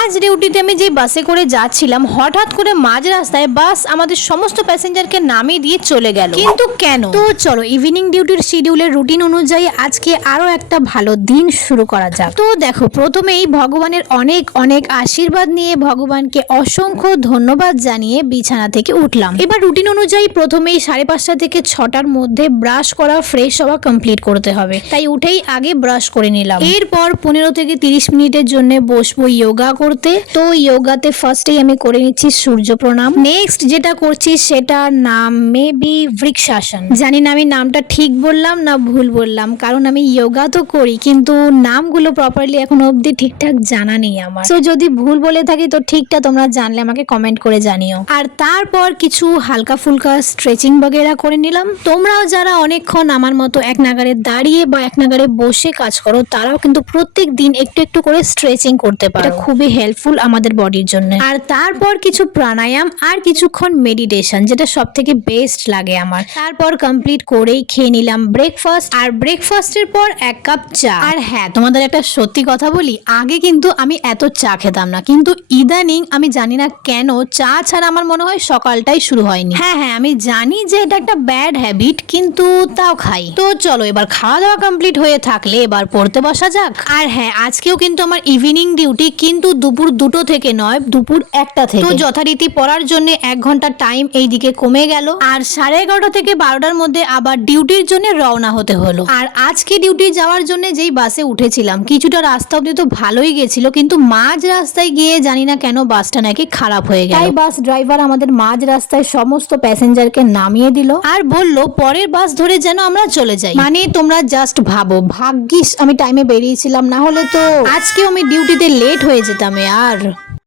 আজ ডিউটিতে আমি যে বাসে করে যাচ্ছিলাম, হঠাৎ করে মাঝ রাস্তায় বাস আমাদের সমস্ত প্যাসেঞ্জারকে নামিয়ে দিয়ে চলে গেল। কিন্তু কেন? তো চলো ইভিনিং ডিউটির শিডিউলের রুটিন অনুযায়ী আজকে আরো একটা ভালো দিন শুরু করা যাক। তো দেখো, প্রথমেই ভগবানের অনেক অনেক আশীর্বাদ নিয়ে ভগবানকে অসংখ্য ধন্যবাদ জানিয়ে বিছানা থেকে উঠলাম। এবার রুটিন অনুযায়ী প্রথমেই 5:30 থেকে 6টার মধ্যে ব্রাশ করা, ফ্রেশ হওয়া কমপ্লিট করতে হবে, তাই উঠেই আগে ব্রাশ করে নিলাম। এরপর 15 থেকে 30 মিনিটের জন্য বসবো যোগা করতে। তো যোগাতে ফার্স্টেই আমি করে নিচ্ছি সূর্য প্রণাম। নেক্সট যেটা করছি সেটার নাম মেবি বৃক্ষাসন। জানি না আমি নামটা ঠিক বললাম না ভুল বললাম, কারণ আমি যোগা তো করি কিন্তু নামগুলো প্রপারলি এখনো অবধি ঠিকঠাক জানা নেই আমার। তো যদি ভুল বলে থাকি তো ঠিকটা তোমরা জানলে আমাকে কমেন্ট করে জানিও। আর তারপর কিছু হালকা ফুলকা স্ট্রেচিং বগেরা করে নিলাম। তোমরাও যারা অনেকক্ষণ আমার মতো এক নাগারে দাঁড়িয়ে বা এক নাগারে বসে কাজ করো, তারাও কিন্তু প্রত্যেক দিন একটু একটু করে স্ট্রেচিং করতে পারো। এটা খুবই হেল্পফুল আমাদের বডির জন্য। আর তারপর কিছু প্রাণায়াম আর কিছুক্ষণ মেডিটেশন, যেটা সব থেকে বেস্ট লাগে আমার। তারপর কমপ্লিট করেই খেয়ে নিলাম ব্রেকফাস্ট। আর ব্রেকফাস্টের পর 1 কাপ চা। আর হ্যাঁ, তোমাদের একটা সত্যি কথা বলি, আগে কিন্তু আমি এত চা খেতাম না, কিন্তু ইদানিং আমি জানি না কেন চা ছাড়া আমার মনে হয় সকালটাই শুরু হয়নি। হ্যাঁ, আমি জানি যে এটা একটা ব্যাড হ্যাবিট, কিন্তু তাও খাই। তো চলো এবার খাওয়া দাওয়া কমপ্লিট হয়ে থাকলে এবার পড়তে বসা যাক। আর হ্যাঁ, আজকেও কিন্তু আমার ইভিনিং ডিউটি, কিন্তু দুপুর 2টো থেকে নয়, দুপুর 1টা থেকে। তো যথারীতি পড়ার জন্য 1 ঘন্টা টাইম এইদিকে কমে গেল। আর 11:30 থেকে 12টার মধ্যে আবার ডিউটির জন্য রওনা হতে হলো। আর আজকে ডিউটি যাওয়ার জন্য যেই বাসে উঠেছিলাম, কিছুটা রাস্তা অব্দি তো ভালোই গেছিল, কিন্তু মাঝ রাস্তায় গিয়ে জানি না কেন বাসটা নাকি খারাপ হয়ে গেল। তাই বাস ড্রাইভার আমাদের মাঝ রাস্তায় সমস্ত প্যাসেঞ্জারকে নামিয়ে দিল আর বলল পরের বাস ধরে যেন আমরা চলে যাই। মানে তোমরা জাস্ট ভাবো, ভাগ্যিস আমি টাইমে বেরিয়েছিলাম, না হলে তো আজকেও আমি ডিউটিতে লেট হয়ে যেতাম। আর